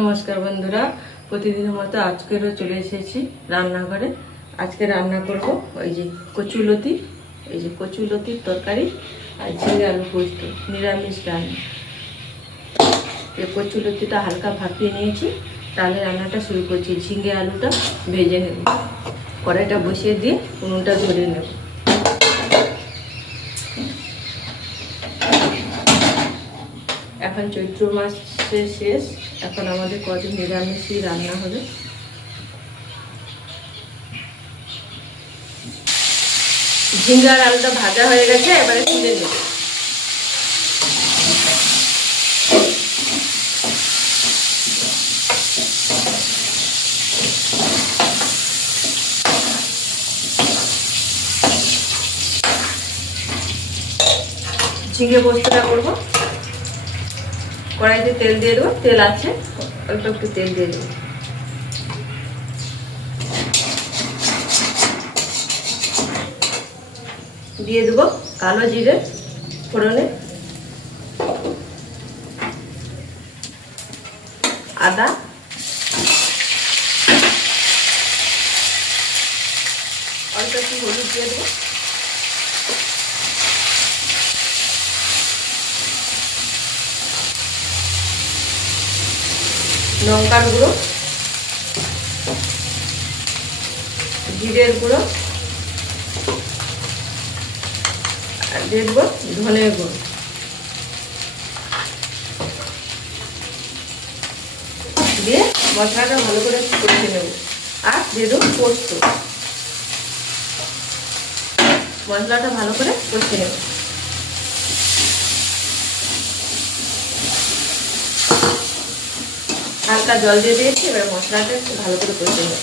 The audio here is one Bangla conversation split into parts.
নমস্কার বন্ধুরা, প্রতিদিনের মতো আজকেরও চলে এসেছি রান্নাঘরে। আজকে রান্না করব ওই যে কচুলতি, এই যে কচুলতির তরকারি আর ঝিঙে আলু পোস্ত, নিরামিষ রান্না। এই কচুলতিটা হালকা ভাপিয়ে নিয়েছি, তাহলে রান্নাটা শুরু করছি। ঝিঙে আলুটা ভেজে নেব, কড়াইটা বসিয়ে দিয়ে উনুনটা ধরে নেব। এখন চৈত্র মাসের শেষ, এখন আমাদের কদিন নিরামিষই রান্না হবে। ঝিঙ্গা আর আলুটা ভাজা হয়ে গেছে, এবারে তুলে নেব। ঝিঙে পোস্তটা করবো। কড়াইতে তেল দিয়ে দেবো, তেল আছে, অল্প একটু তেল দিয়ে দেবো। দিয়ে দেবো কালো জিরে ফোড়নে, আদা, অল্প একটু হলুদ দিয়ে দেবো, লঙ্কার গুঁড়ো, জিরের গুঁড়ো, আর দিয়ে দেবো ধনের গুঁড়ো। দিয়ে মশলাটা ভালো করে কষে নেব। আর দিয়ে দেবো পোস্ত, মশলাটা ভালো করে কষে নেব। হালকা জল দিয়ে দিয়েছি, এবার মশলাটা একটু ভালো করে কষে নেব।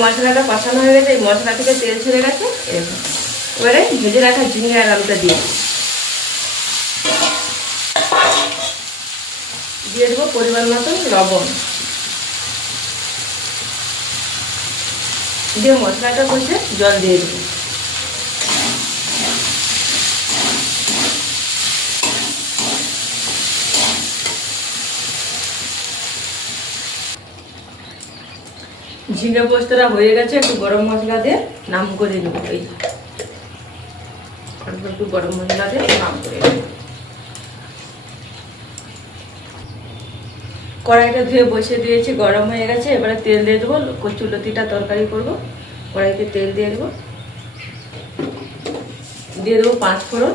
মশলাটা কষানো হয়ে গেছে, এই মশলা থেকে তেল ছেড়ে গেছে। এবারে ভেজে রাখা ঝিঙে আর আলুটা দিয়ে দেবো পরিমাণ মতন লবণ দিয়ে মশলাটা কষে জল দিয়ে দেবো। ঝিঙে পোস্তটা হয়ে গেছে, একটু গরম মশলা দিয়ে নাম করে নেব। এই অল্প একটু গরম মশলা দিয়ে নাম করে নেব। কড়াইটা ধুয়ে বসিয়ে দিয়েছি, গরম হয়ে গেছে। এবারে তেল দিয়ে দেবো, কচুলতিটা তরকারি করব। কড়াইতে তেল দিয়ে দেবো, দিয়ে দেবো 5 ফোড়ন,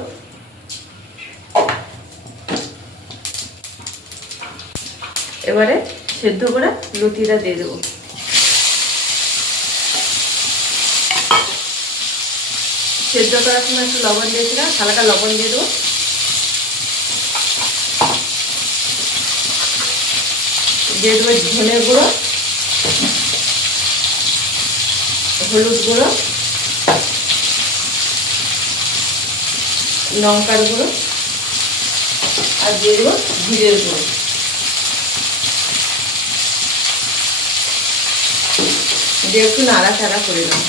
এবারে সেদ্ধ করে লতিটা দিয়ে দেবো। সেদ্ধ করার সময় একটু লবণ দিয়েছিলাম, হালকা লবণ দিয়ে দেবো। দিয়ে দেবো ধনে গুঁড়ো, হলুদ গুঁড়ো, লঙ্কার গুঁড়ো, আর দিয়ে দেবো জিরের গুঁড়ো। দিয়ে একটু নাড়াচাড়া করে দেবো।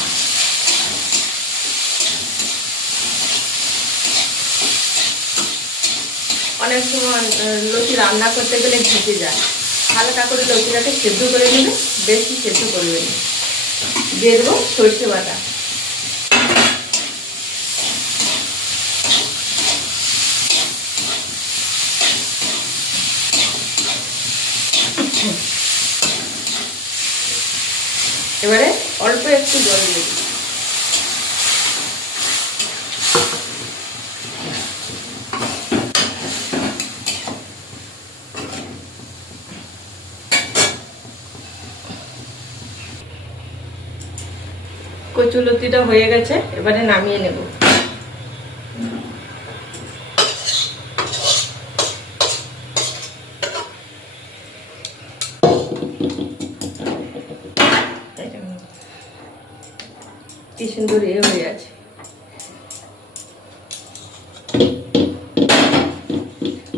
অনেক সময় লতি রান্না করতে গেলে ঘেঁটে যায়, হালকা করে লতিটাকে সেদ্ধ করে নেবে, বেশি সেদ্ধ করবে না। দিয়ে দেবো সরষে বাটা, এবারে অল্প একটু জল দিয়ে দেবো। কচুলতিটা হয়ে গেছে, এবারে নামিয়ে নেব। কি সুন্দর হয়ে আছে।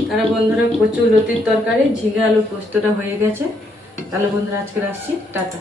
তাহলে বন্ধুরা, কচুলতির তরকারি ঝিঙে আলু পোস্তটা হয়ে গেছে। তাহলে বন্ধুরা, আজকে আসছি, টাটা।